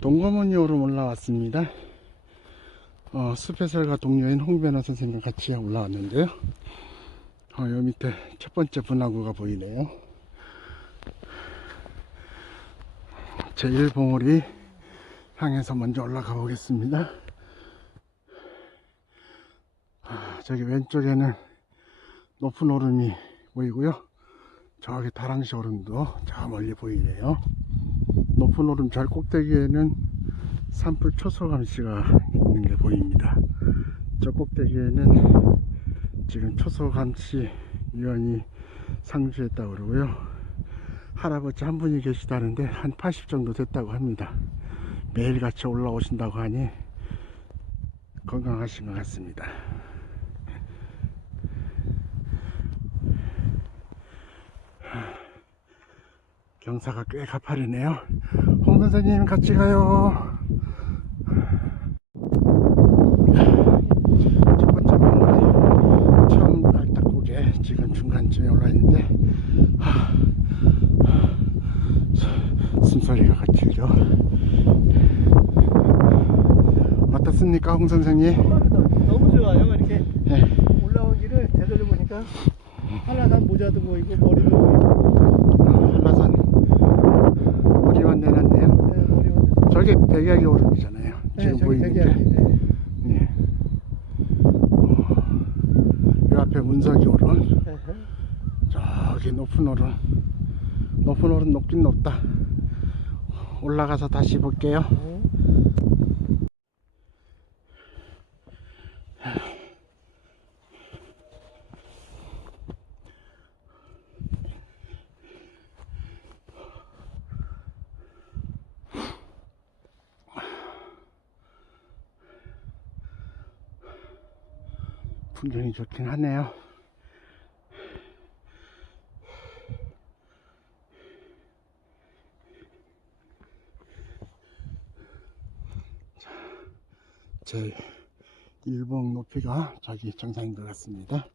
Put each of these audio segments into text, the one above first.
동거문이 오름 올라왔습니다. 어, 숲해설가 동료인 홍변호 선생님과 같이 올라왔는데요. 어, 요 밑에 첫 번째 분화구가 보이네요. 제1봉우리 향해서 먼저 올라가 보겠습니다. 아, 저기 왼쪽에는 높은 오름이 보이고요. 저기 다랑시 오름도 저 멀리 보이네요. 높은 오름 절 꼭대기에는 산불 초소감시가 있는 게 보입니다. 저 꼭대기에는 지금 초소감시 위원이 상주했다고 그러고요. 할아버지 한 분이 계시다는데 한 80 정도 됐다고 합니다. 매일 같이 올라오신다고 하니 건강하신 것 같습니다. 경사가 꽤 가파르네요. 홍 선생님 같이 가요. 첫 번째 방문에 처음 발탁국에 지금 중간쯤에 올라 있는데 하, 수- 숨소리가 거칠죠. 어떻습니까, 홍 선생님? 너무 좋아요. 이렇게 네. 올라온 길을 되돌려 보니까 한라산 모자도 보이고 머리도 보이고 한라산 머리만 내놨네요. 네, 머리만 저게 백약이 오름이잖아요. 네, 지금 저기 보이는 게. 네. 예. 어, 요 앞에 문석이 오름. 네. 저기 높은 오름. 높은 오름 높긴 높다. 올라가서 다시 볼게요. 풍경이 좋긴 하네요. 자, 제 일봉 높이가 저기 정상인 것 같습니다.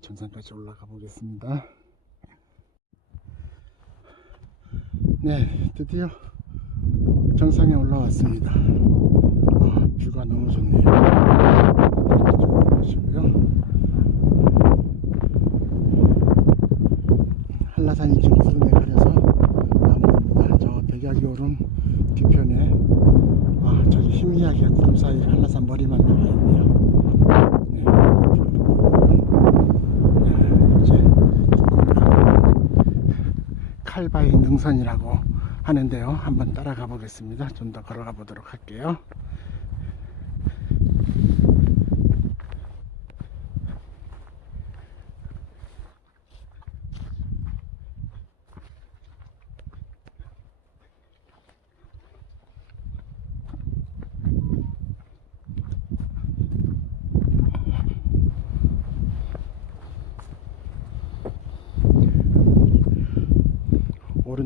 정상까지 올라가 보겠습니다. 네, 드디어 정상에 올라왔습니다. 아, 뷰가 너무 좋네요. 보시고요. 한라산이 지금 구름에 가려서 안 보입니다. 저 오름 뒤편에 아, 저기 희미하게 구름 사이에 한라산 머리만 나와 있네요. 네, 칼바위 능선이라고 하는데요. 한번 따라가 보겠습니다. 좀 더 걸어가 보도록 할게요.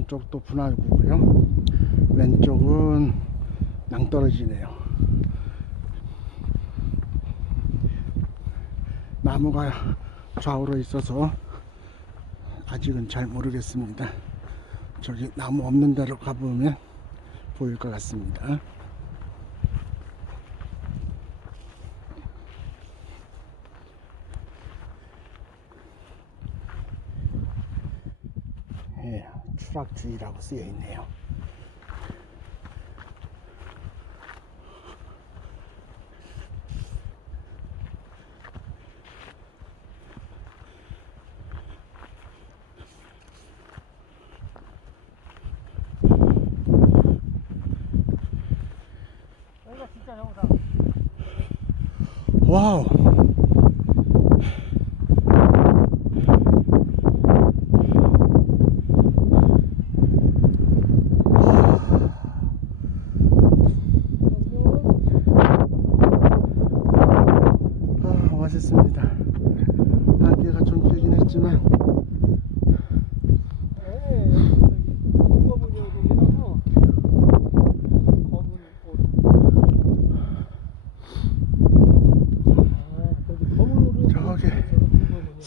오른쪽도 분할구고요. 왼쪽은 낭떠러지네요. 나무가 좌우로 있어서 아직은 잘 모르겠습니다. 저기 나무 없는 데로 가보면 보일 것 같습니다. 예, 추락주의라고 쓰여 있네요. 와우.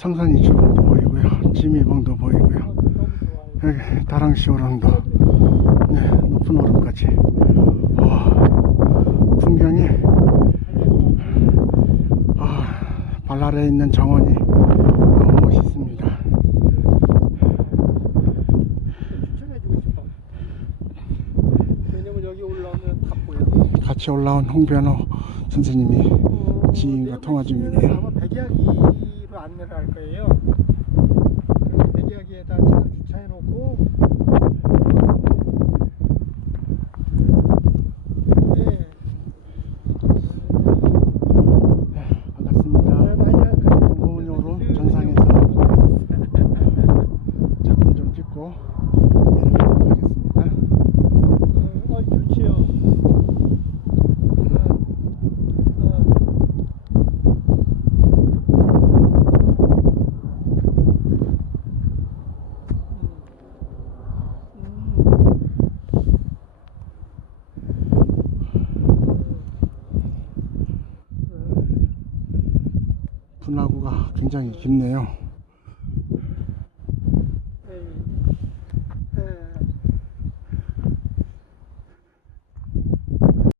상산이주도 보이고요. 지미봉도 보이고요. 여기 다랑시 오름도 네, 높은 오름까지. 와, 풍경이 아, 와, 발랄에 있는 정원이 너무 멋있습니다. 같이 올라온 홍변호 선생님이 지인과 통화 중이네요. 안내를 할 거예요. 백이야기에다 차 주차해 놓고 네. 반갑습니다. 네, 많이 할 거예요. 동고문요로 전상에서 작품 좀 찍고 내려가도록 하겠습니다. 어, 어, 좋지요. 어, 어. 분화구가 굉장히 깊네요.